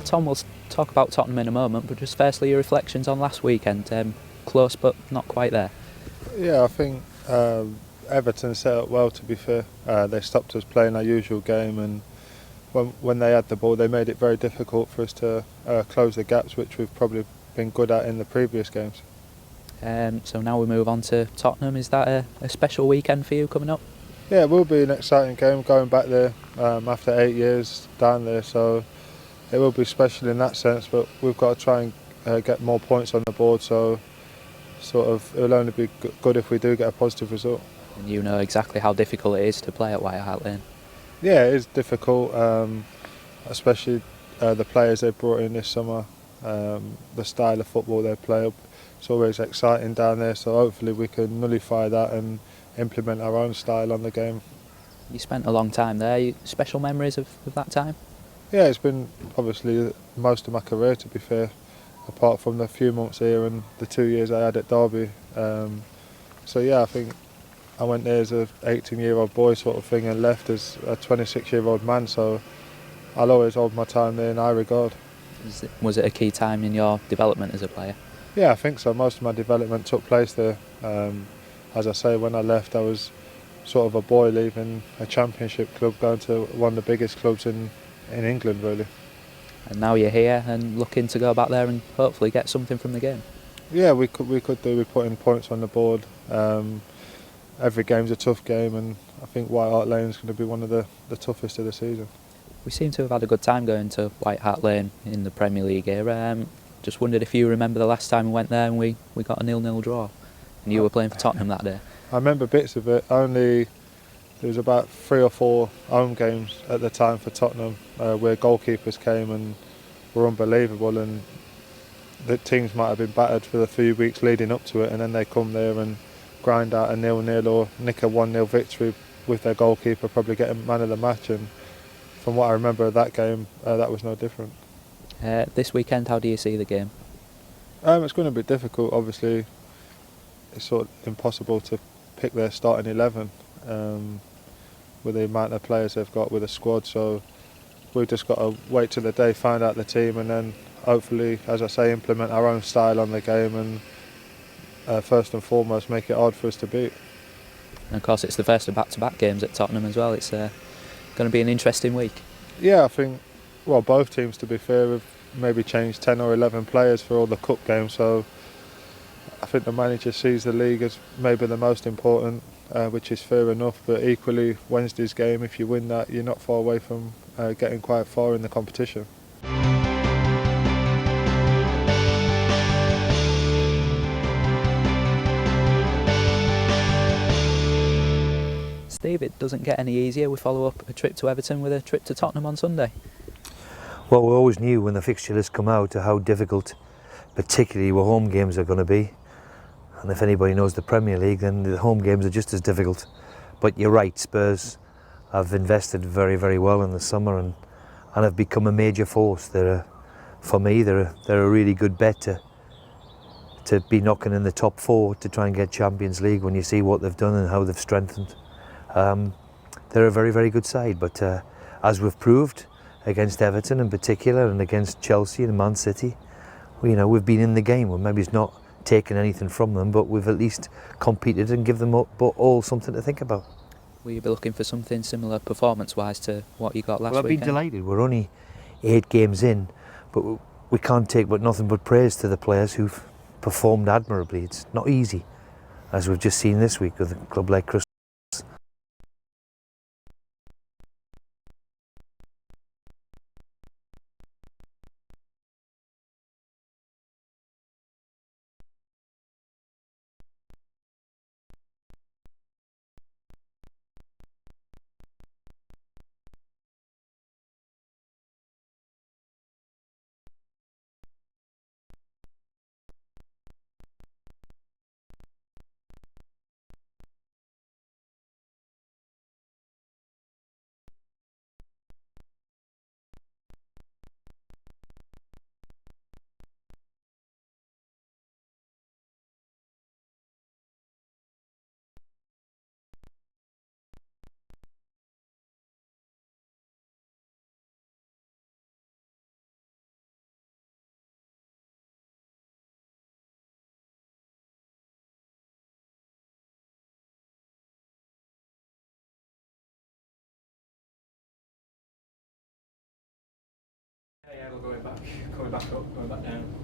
Well, Tom, we'll talk about Tottenham in a moment, but just firstly, your reflections on last weekend. Close, but not quite there. Yeah, I think Everton set up well, to be fair. They stopped us playing our usual game, and when they had the ball, they made it very difficult for us to close the gaps, which we've probably been good at in the previous games. So now we move on to Tottenham. Is that a special weekend for you coming up? Yeah, it will be an exciting game going back there after 8 years down there, so it will be special in that sense, but we've got to try and get more points on the board, so it'll only be good if we do get a positive result. And you know exactly how difficult it is to play at White Hart Lane. Yeah, it is difficult, especially the players they've brought in this summer, the style of football they play. It's always exciting down there, so hopefully we can nullify that and implement our own style on the game. You spent a long time there. Special memories of that time? Yeah, it's been obviously most of my career, to be fair, apart from the few months here and the 2 years I had at Derby. So yeah, I think I went there as an 18-year-old boy sort of thing and left as a 26-year-old man, so I'll always hold my time there in high regard. Was it a key time in your development as a player? Yeah, I think so. Most of my development took place there. As I say, when I left, I was sort of a boy leaving a championship club, going to one of the biggest clubs in England, really. And now you're here and looking to go back there and hopefully get something from the game. Yeah, we could do with putting points on the board. Every game's a tough game, and I think White Hart Lane is going to be one of the toughest of the season. We seem to have had a good time going to White Hart Lane in the Premier League here. Just wondered if you remember the last time we went there and we got a 0-0 draw, and you were playing for Tottenham that day. I remember bits of it. There was about 3 or 4 home games at the time for Tottenham where goalkeepers came and were unbelievable, and the teams might have been battered for the few weeks leading up to it, and then they come there and grind out a 0-0 or nick a 1-0 victory with their goalkeeper probably getting man of the match, and from what I remember of that game, that was no different. This weekend, how do you see the game? It's going to be difficult. Obviously, it's sort of impossible to pick their starting 11 with the amount of players they've got with the squad, so we've just got to wait till the day, find out the team, and then hopefully, as I say, implement our own style on the game and first and foremost make it hard for us to beat. And of course, it's the first of back-to-back games at Tottenham as well. It's going to be an interesting week. Yeah, I think, well, both teams, to be fair, have maybe changed 10 or 11 players for all the cup games, so I think the manager sees the league as maybe the most important, which is fair enough, but equally Wednesday's game, if you win that, you're not far away from getting quite far in the competition. Steve, it doesn't get any easier. We follow up a trip to Everton with a trip to Tottenham on Sunday. Well, we always knew when the fixture list come out how difficult, particularly where home games are going to be. And if anybody knows the Premier League, then the home games are just as difficult. But you're right, Spurs have invested very, very well in the summer and have become a major force. For me, they're a really good bet to be knocking in the top 4 to try and get Champions League when you see what they've done and how they've strengthened. They're a very, very good side, but as we've proved against Everton in particular and against Chelsea and Man City, we've been in the game. Well, maybe it's not taken anything from them, but we've at least competed and give them all something to think about. Will you be looking for something similar performance-wise to what you got last weekend? Well, I've been delighted. We're only 8 games in, but we can't take nothing but praise to the players who've performed admirably. It's not easy, as we've just seen this week with a club like Crystal going back up, going back down.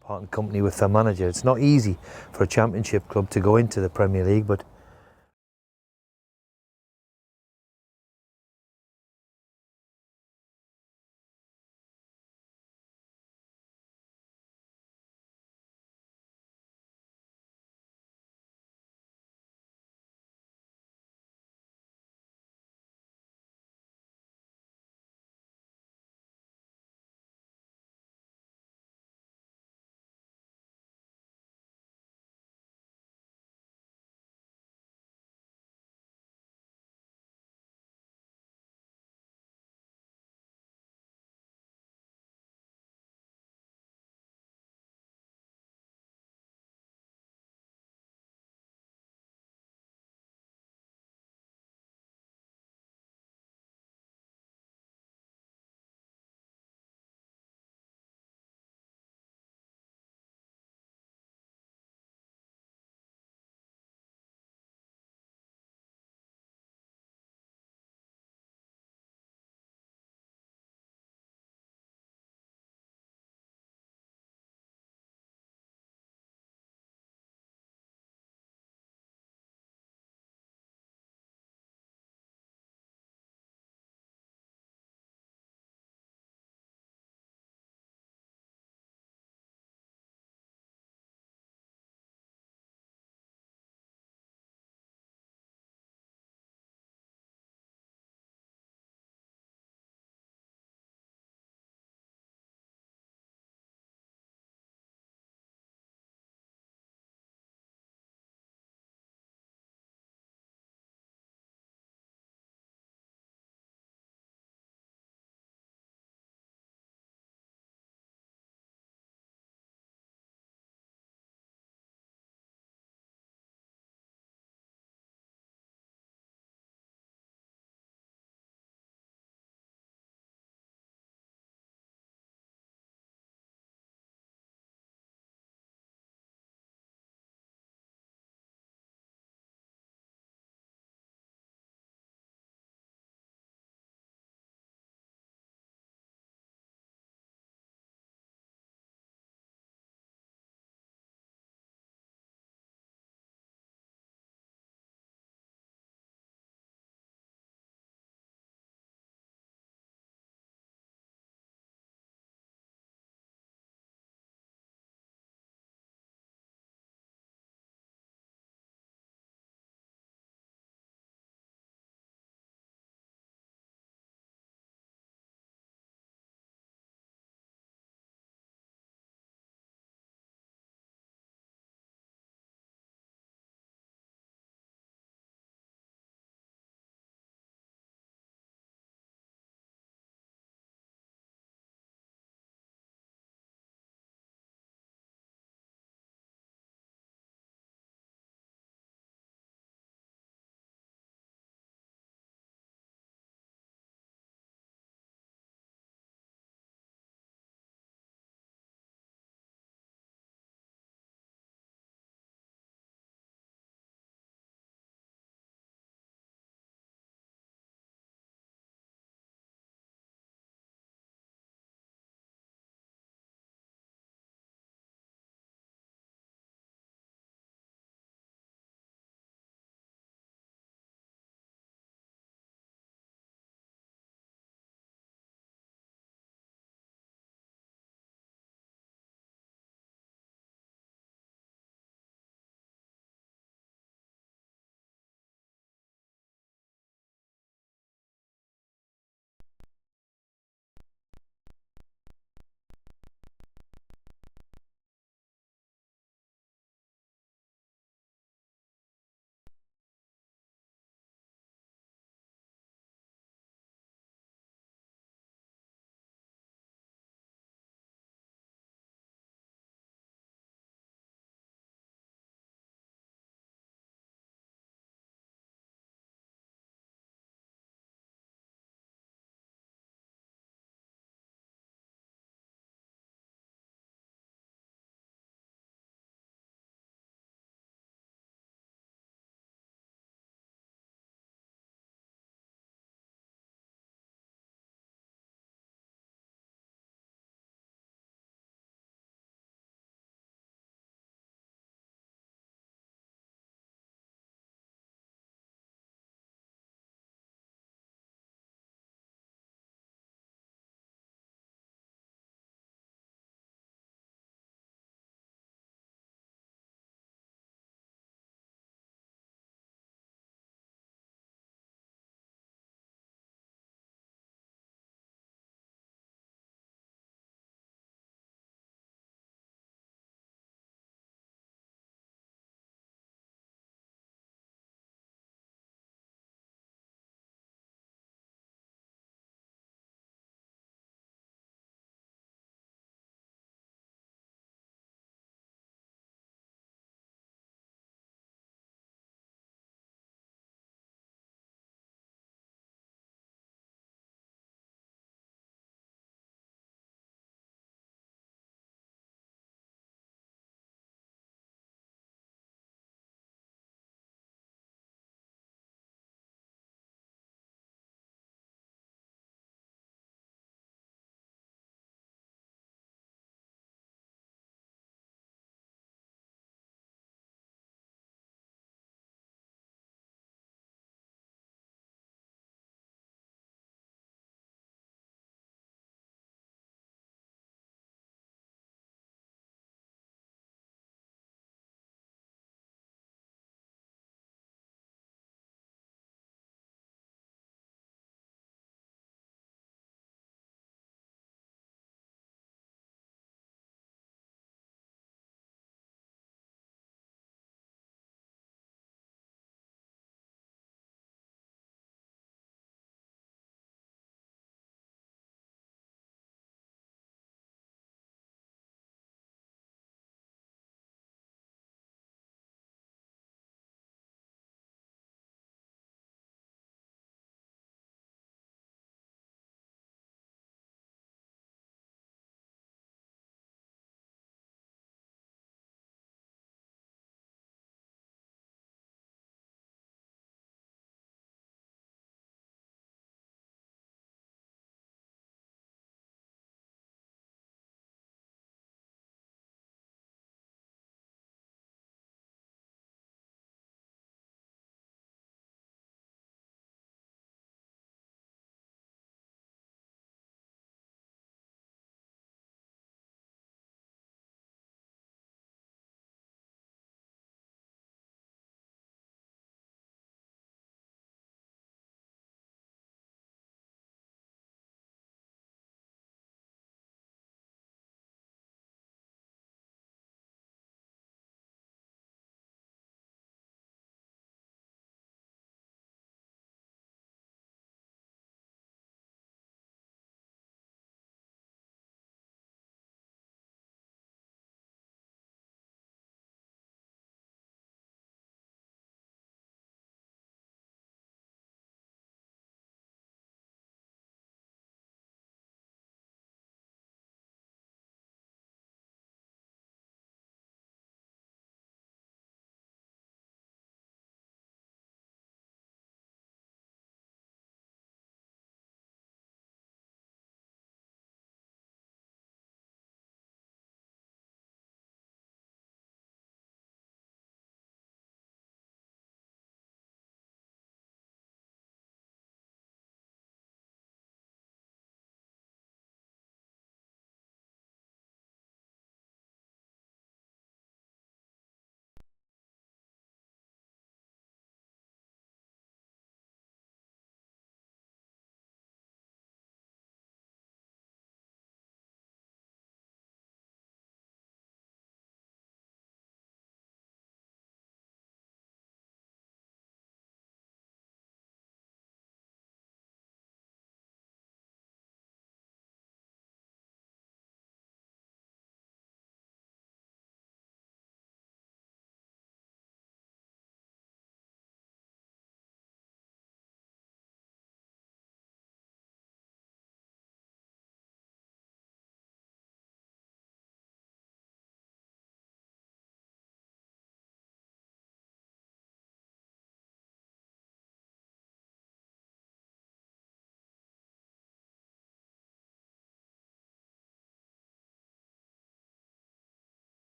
Part and company with their manager. It's not easy for a championship club to go into the Premier League, but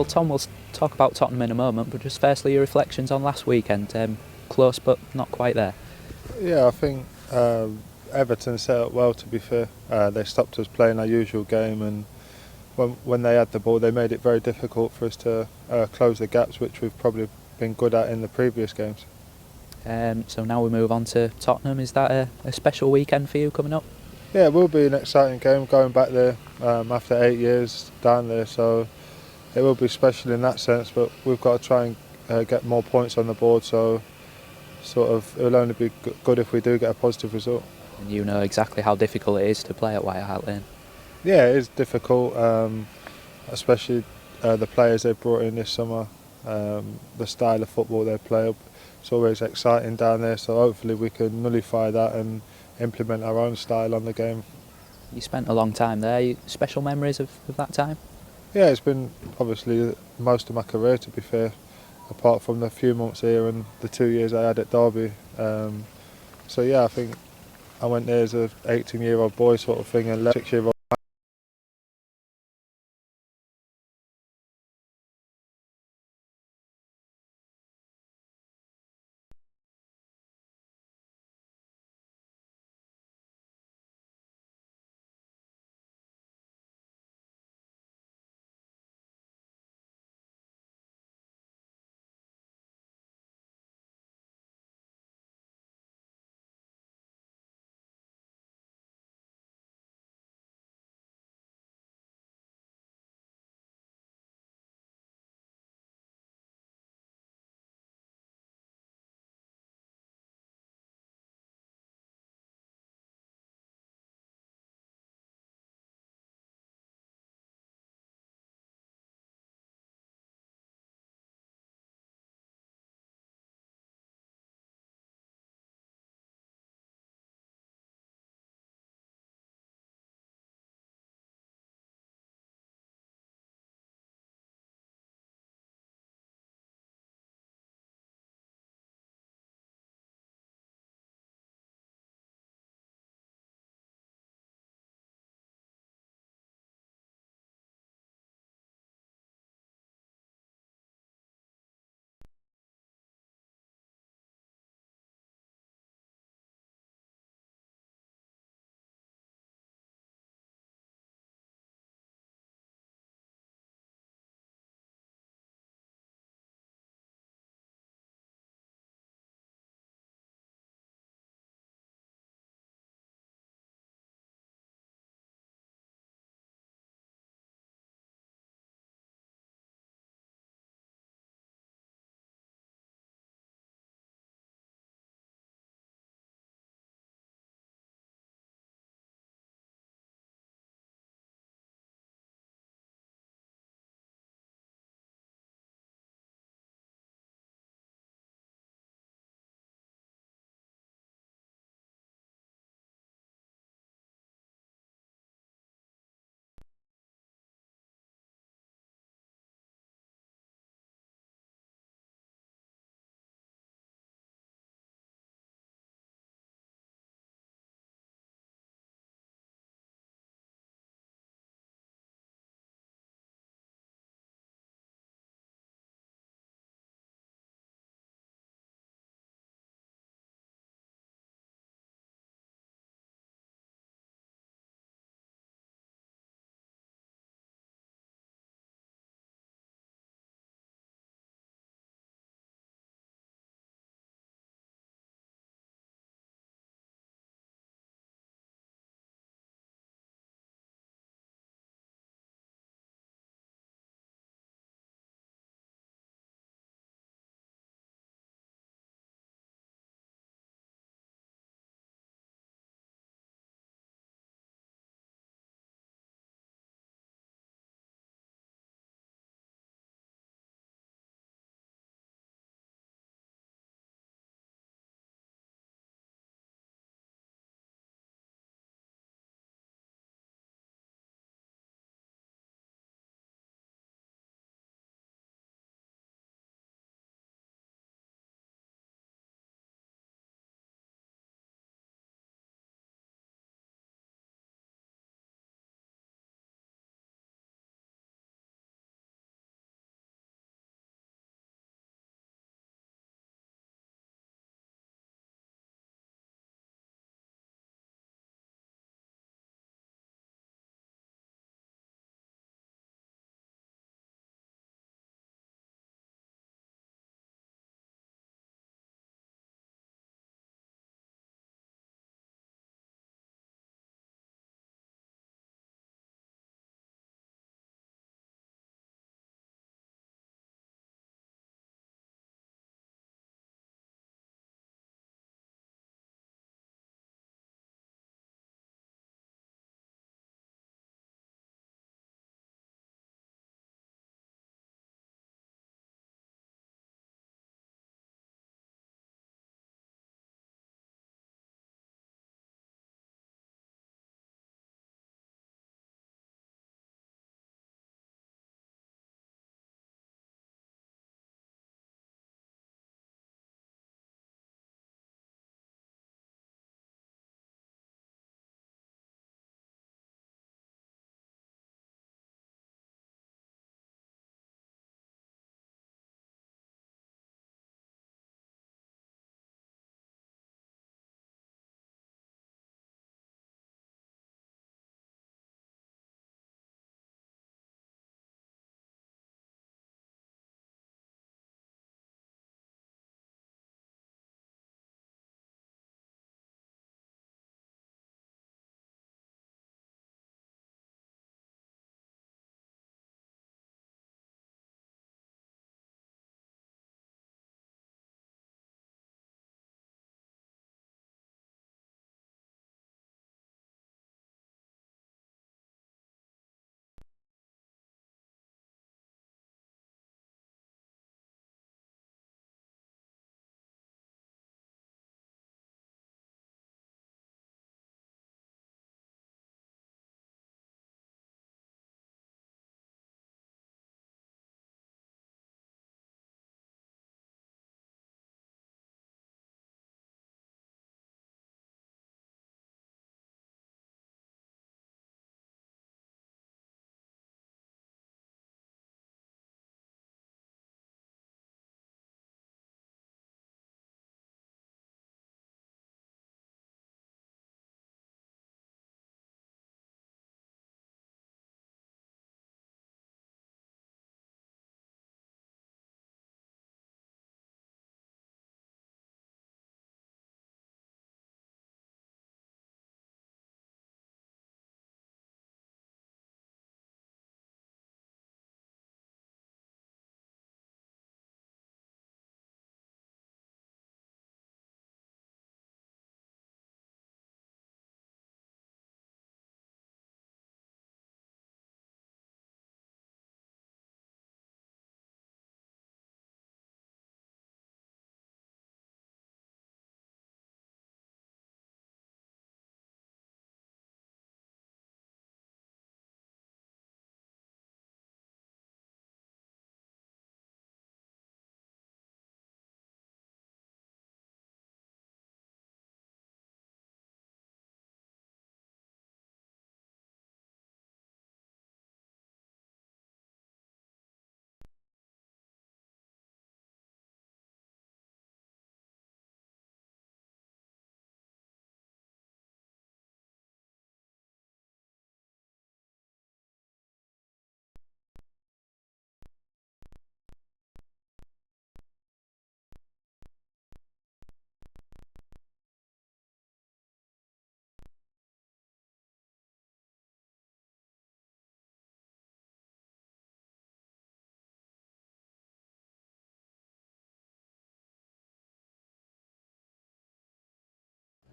Well, Tom, we'll talk about Tottenham in a moment, but just firstly, your reflections on last weekend. Close, but not quite there. Yeah, I think Everton set up well, to be fair. They stopped us playing our usual game, and when they had the ball, they made it very difficult for us to close the gaps, which we've probably been good at in the previous games. So now we move on to Tottenham. Is that a special weekend for you coming up? Yeah, it will be an exciting game going back there after 8 years down there, so it will be special in that sense, but we've got to try and get more points on the board, so it will only be good if we do get a positive result. And you know exactly how difficult it is to play at White Hart Lane. Yeah, it is difficult, especially the players they brought in this summer, the style of football they play. It's always exciting down there, so hopefully we can nullify that and implement our own style on the game. You spent a long time there. Special memories of that time? Yeah, it's been obviously most of my career, to be fair, apart from the few months here and the 2 years I had at Derby. So yeah, I think I went there as an 18-year-old boy sort of thing and left 6-year-old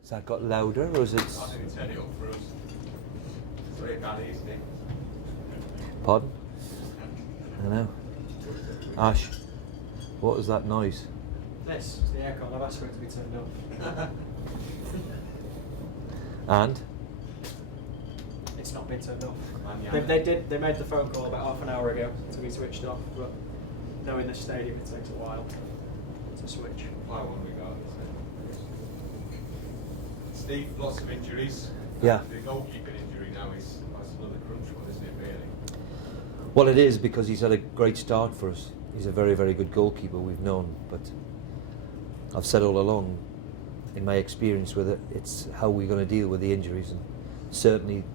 Has that got louder, or is it? I think it turned it up for us. It's very bad, isn't it? Pardon? I know. Ash, what was that noise? This is the aircon. I've asked for it to be turned off. And? It's not been turned off. Man, They made the phone call about half an hour ago to be switched off, but knowing this stadium, it takes a while to switch. Why one regardless. Steve, lots of injuries. Yeah. The goalkeeping injury now is that's another crunch one, isn't it, really? Well, it is, because he's had a great start for us. He's a very, very good goalkeeper, we've known, but I've said all along, in my experience with it, it's how we're going to deal with the injuries, and certainly,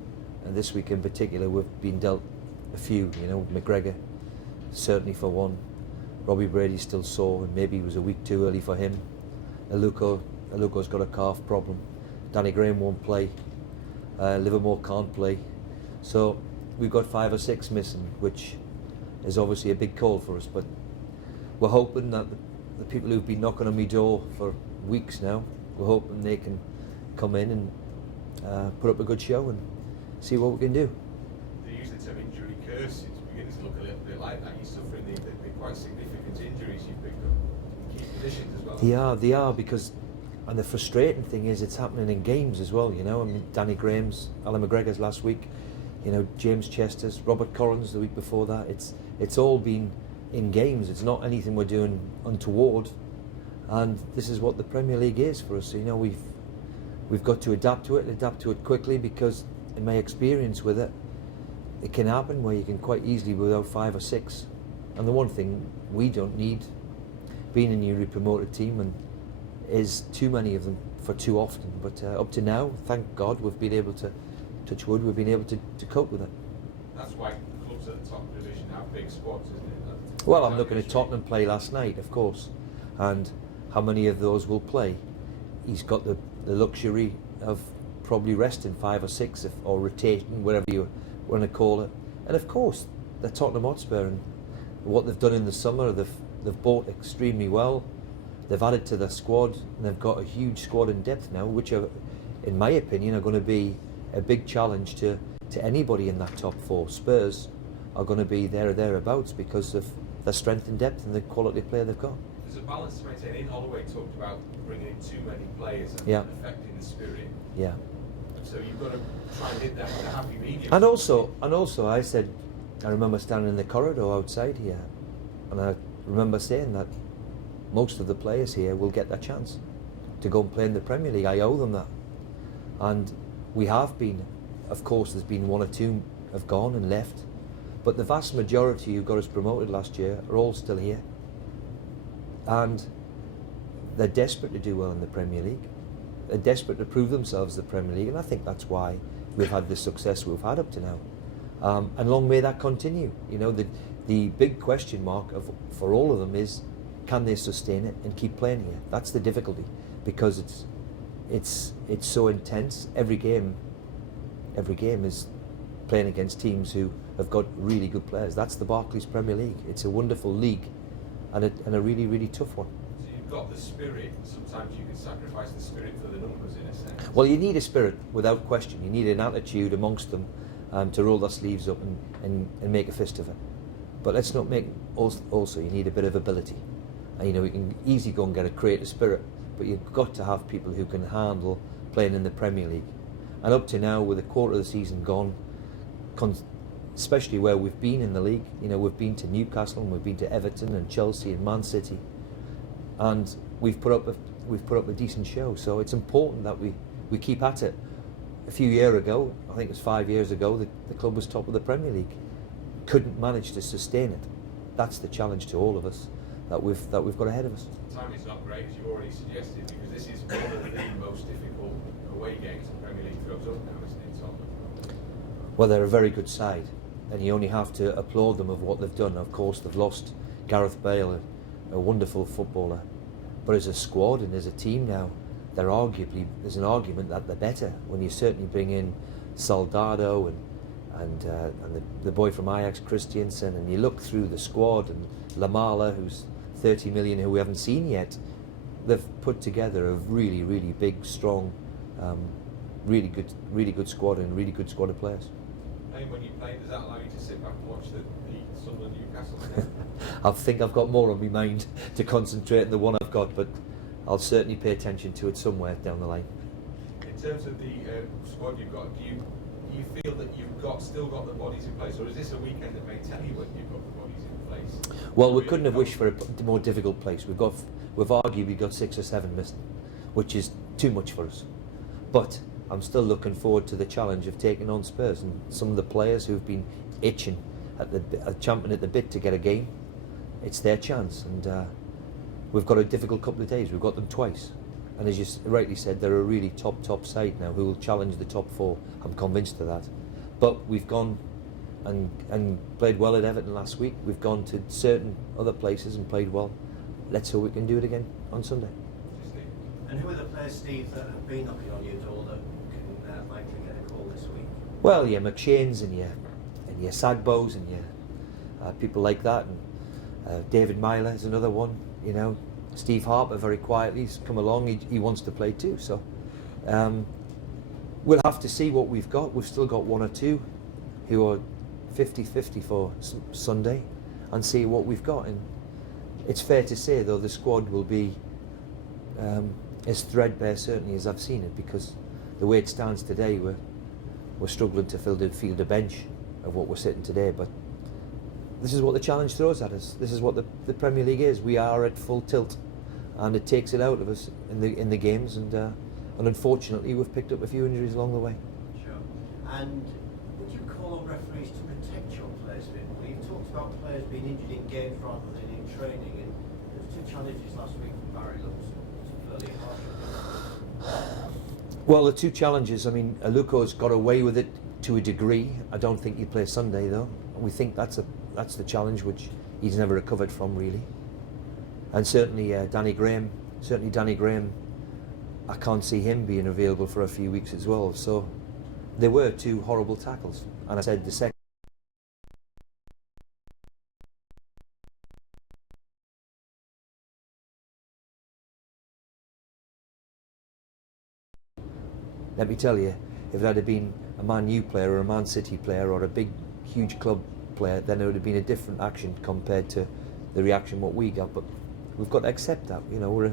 and this week in particular, we've been dealt a few. McGregor, certainly for one. Robbie Brady's still sore, and maybe it was a week too early for him. Aluko's got a calf problem. Danny Graham won't play. Livermore can't play. So we've got 5 or 6 missing, which is obviously a big call for us. But we're hoping that the people who've been knocking on my door for weeks now, we're hoping they can come in and put up a good show and see what we can do. They use the term injury curse. It's beginning to look a little bit like that. You're suffering the quite significant injuries you've picked up in key positions as well. They are, because, and the frustrating thing is it's happening in games as well. I mean, Danny Graham's, Alan McGregor's last week, James Chester's, Robert Corrins the week before that. It's all been in games. It's not anything we're doing untoward, and this is what the Premier League is for us. We've got to adapt to it quickly, because in my experience with it, it can happen where you can quite easily be without 5 or 6. And the one thing we don't need, being a newly promoted team, and is too many of them for too often. But up to now, thank God, we've been able to, touch wood, we've been able to cope with it. That's why clubs at the top division have big squads, isn't it? Well, I'm looking at Tottenham play last night, of course, and how many of those will play. He's got the luxury of probably resting 5 or 6, or rotating, whatever you want to call it. And of course, the Tottenham Hotspur, and what they've done in the summer, they've bought extremely well. They've added to their squad, and they've got a huge squad in depth now, which are, in my opinion, are going to be a big challenge to anybody in that top 4. Spurs are going to be there or thereabouts because of their strength and depth and the quality of player they've got. There's a balance to maintain. In Holloway talked about bringing in too many players and affecting the spirit. Yeah. So you've got to try and hit that with a happy medium. And also, I said, I remember standing in the corridor outside here, and I remember saying that most of the players here will get their chance to go and play in the Premier League. I owe them that. And we have been, of course, there's been 1 or 2 have gone and left, but the vast majority who got us promoted last year are all still here. And they're desperate to do well in the Premier League. They're desperate to prove themselves in the Premier League, and I think that's why we've had the success we've had up to now. And long may that continue. The big question mark for all of them is, can they sustain it and keep playing here? That's the difficulty, because it's so intense. Every game is playing against teams who have got really good players. That's the Barclays Premier League. It's a wonderful league, and a really, really tough one. So you've got the spirit. Sometimes you can sacrifice the spirit for the numbers, in a sense. Well, you need a spirit, without question. You need an attitude amongst them to roll their sleeves up and make a fist of it. But let's not make, also you need a bit of ability. And, you can easily go and get a creative spirit, but you've got to have people who can handle playing in the Premier League. And up to now, with a quarter of the season gone, especially where we've been in the league, we've been to Newcastle, and we've been to Everton and Chelsea and Man City, and we've put up a decent show. So it's important that we keep at it. A few years ago, I think it was 5 years ago, the club was top of the Premier League. Couldn't manage to sustain it. That's the challenge to all of us that we've got ahead of us. Timing's not great, as you already suggested, because this is one of the most difficult away games the Premier League throws up now, isn't it, Tottenham? Well, they're a very good side, and you only have to applaud them of what they've done. Of course, they've lost Gareth Bale, a wonderful footballer, but as a squad and as a team now, there's an argument that they're better when you certainly bring in Soldado and the boy from Ajax, Christiansen, and you look through the squad, and Lamala, who's 30 million, who we haven't seen yet. They've put together a really, really big, strong Really good squad and really good squad of players. And when you play, does that allow you to sit back and watch the Sunderland Newcastle game? I think I've got more on my mind to concentrate on the one I've got, but I'll certainly pay attention to it somewhere down the line. In terms of the squad you've got, do you feel that you've still got the bodies in place, or is this a weekend that may tell you whether you've got the bodies in place? Well, we couldn't have wished for a more difficult place. We've arguably got 6 or 7 missing, which is too much for us. But I'm still looking forward to the challenge of taking on Spurs, and some of the players who've been itching champing at the bit to get a game. It's their chance, and we've got a difficult couple of days. We've got them twice, and as you rightly said, they're a really top side now who will challenge the top 4. I'm convinced of that. But we've gone and played well at Everton last week. We've gone to certain other places and played well. Let's hope we can do it again on Sunday. And who are the players, Steve, that have been knocking on your door that can likely get a call this week? Well, your McShanes and your Sagbos and your people like that, and David Myler is another one. You know, Steve Harper very quietly has come along. He wants to play too. So we'll have to see what we've got. We've still got 1 or 2 who are 50-50 for Sunday, and see what we've got. And it's fair to say, though, the squad will be as threadbare certainly as I've seen it, because the way it stands today, we're struggling to field a bench of what we're sitting today. But this is what the challenge throws at us. This is what the Premier League is. We are at full tilt, and it takes it out of us in the games. And unfortunately, we've picked up a few injuries along the way. Sure. And would you call on referees to protect your players a bit more? You've talked about players being injured in games rather than in training, and there was 2 challenges last week from Barry Looks fairly harsh. Well, the 2 challenges, I mean, Aluko's got away with it to a degree. I don't think he'll play Sunday, though. We think that's the challenge which he's never recovered from, really. And certainly Danny Graham, I can't see him being available for a few weeks as well. So there were 2 horrible tackles, and I said the second. Let me tell you, if that had been a Man U player or a Man City player or a big, huge club player, then it would have been a different action compared to the reaction what we got. But we've got to accept that. You know, we're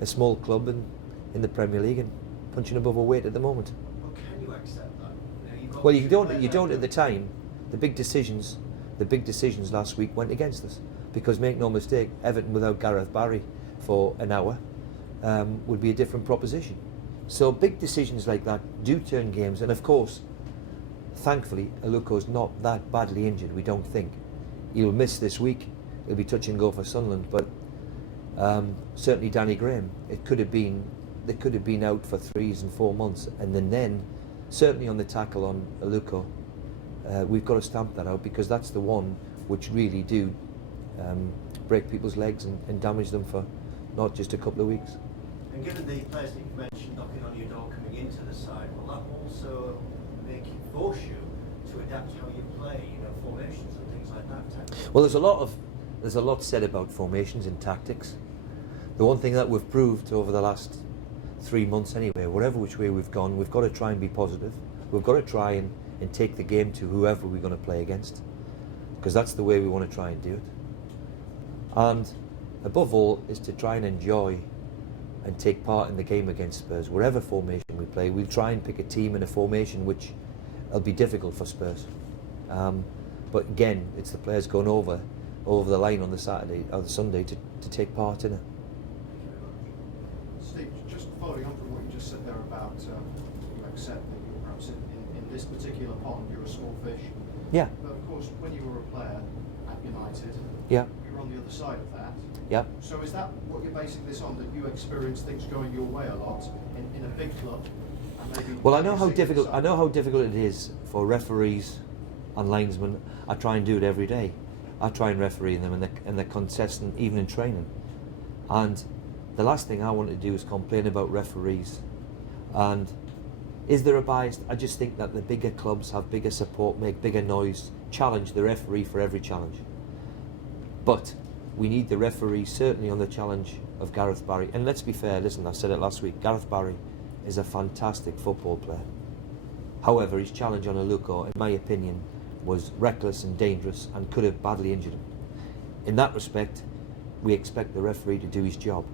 a small club in the Premier League and punching above our weight at the moment. Well, can you accept that? You've got Well, you don't at the time. The big decisions last week went against us, because make no mistake, Everton without Gareth Barry for an hour would be a different proposition. So big decisions like that do turn games, and of course, thankfully, Aluko's not that badly injured, we don't think. He'll miss this week. He'll be touch and go for Sunderland, but certainly Danny Graham, they could have been out for 3 and 4 months, and then certainly on the tackle on Aluko, we've got to stamp that out, because that's the one which really do break people's legs and damage them for not just a couple of weeks. And given the players that you've mentioned knocking on your door coming into the side, will that also force you to adapt how you play, formations and things like that? Well, there's a lot said about formations and tactics. The one thing that we've proved over the last 3 months anyway, whatever which way we've gone, we've got to try and be positive. We've got to try and take the game to whoever we're going to play against, because that's the way we want to try and do it. And above all is to try and enjoy and take part in the game against Spurs. Whatever formation we play, we'll try and pick a team in a formation which will be difficult for Spurs. But again, it's the players going over the line on the Saturday or the Sunday to take part in it. Steve, just following on from what you just said there about you accept that you're perhaps in this particular pond, you're a small fish. Yeah. But of course, when you were a player at United, Yeah. you were on the other side of that. Yeah. So is that what you're basing this on, that you experience things going your way a lot in a big club? And maybe Well, I know how difficult it is for referees and linesmen. I try and do it every day. I try and referee them, and they're consistent even in training. And the last thing I want to do is complain about referees. And is there a bias? I just think that the bigger clubs have bigger support, make bigger noise, challenge the referee for every challenge. But we need the referee certainly on the challenge of Gareth Barry. And let's be fair, listen, I said it last week, Gareth Barry is a fantastic football player. However, his challenge on Aluko, in my opinion, was reckless and dangerous and could have badly injured him. In that respect, we expect the referee to do his job,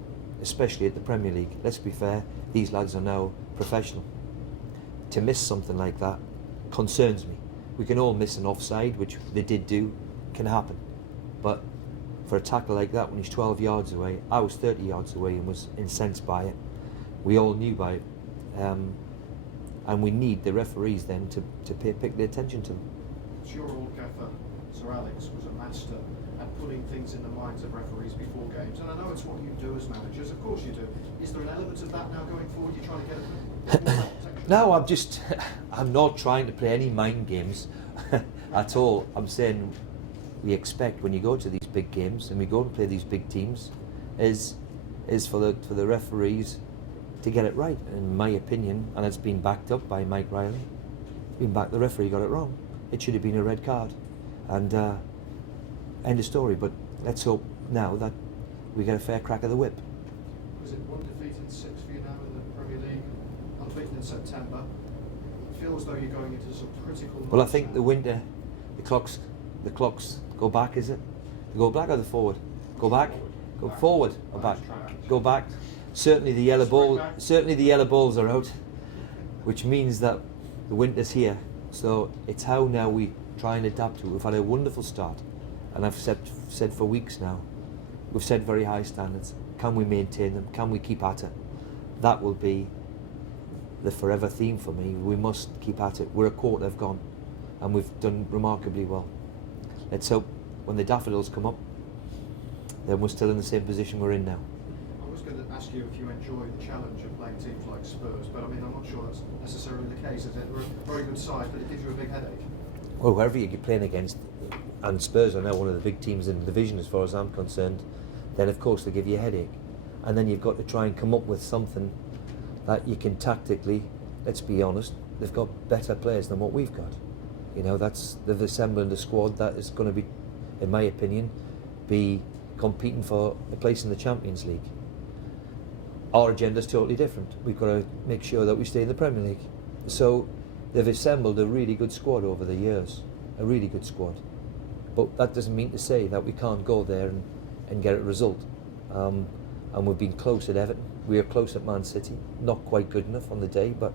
especially at the Premier League. Let's be fair, these lads are now professional. To miss something like that concerns me. We can all miss an offside, which they did do, can happen. But for a tackle like that when he's 12 yards away, I was 30 yards away and was incensed by it. We all knew by it. And we need the referees then to pick the attention to them. It's your old gaffer, Sir Alex, was a master at putting things in the minds of referees before games, and I know it's what you do as managers, of course you do. Is there an element of that now going forward? You're trying to get more protection? No, I'm not trying to play any mind games at all. I'm saying we expect when you go to these big games and we go and play these big teams is for the referees to get it right, in my opinion, and it's been backed up by Mike Riley. The referee got it wrong. It should have been a red card, and end of story. But let's hope now that we get a fair crack of the whip. Was it 1 defeated 6 for you now in the Premier League, unbeaten in September? It feels though you're going into some critical. Well, I think the winter, the clocks go back. Is it? They go back or the forward? Go back. Go forward or back? Go back. Certainly the yellow balls are out, which means that the winter's here. So it's how now we try and adapt to it. We've had a wonderful start, and I've said for weeks now, we've set very high standards. Can we maintain them? Can we keep at it? That will be the forever theme for me. We must keep at it. We're a quarter have gone, and we've done remarkably well. Let's hope when the daffodils come up, then we're still in the same position we're in now. I was going to ask you if you enjoy the challenge of playing teams like Spurs, but I mean, I'm not sure that's necessarily the case, is it? They're a very good side, but it gives you a big headache. Well, whoever you're playing against, and Spurs are now one of the big teams in the division as far as I'm concerned, then of course they give you a headache. And then you've got to try and come up with something that you can tactically, let's be honest, they've got better players than what we've got. You know, they've assembled a squad that is going to be, in my opinion, be competing for a place in the Champions League. Our agenda's totally different. We've got to make sure that we stay in the Premier League. So they've assembled a really good squad over the years, a really good squad. But that doesn't mean to say that we can't go there and get a result. And we've been close at Everton. We are close at Man City. Not quite good enough on the day, but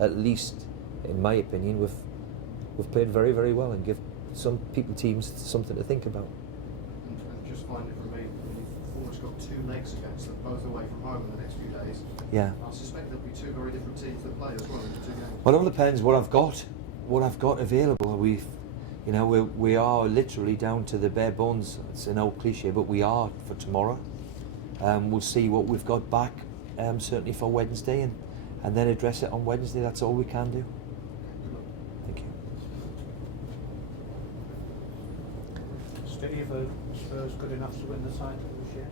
at least, in my opinion, we've played very, very well and give some teams something to think about. And just finally from me, you've almost got 2 legs against them, both away from home in the next few days. Yeah. I suspect there'll be 2 very different teams that play as well in the 2 games. Well, it all depends what I've got available. We are literally down to the bare bones. It's an old cliche, but we are for tomorrow. We'll see what we've got back, certainly for Wednesday, and then address it on Wednesday. That's all we can do. Thank you. Steve, are Spurs good enough to win the title this year?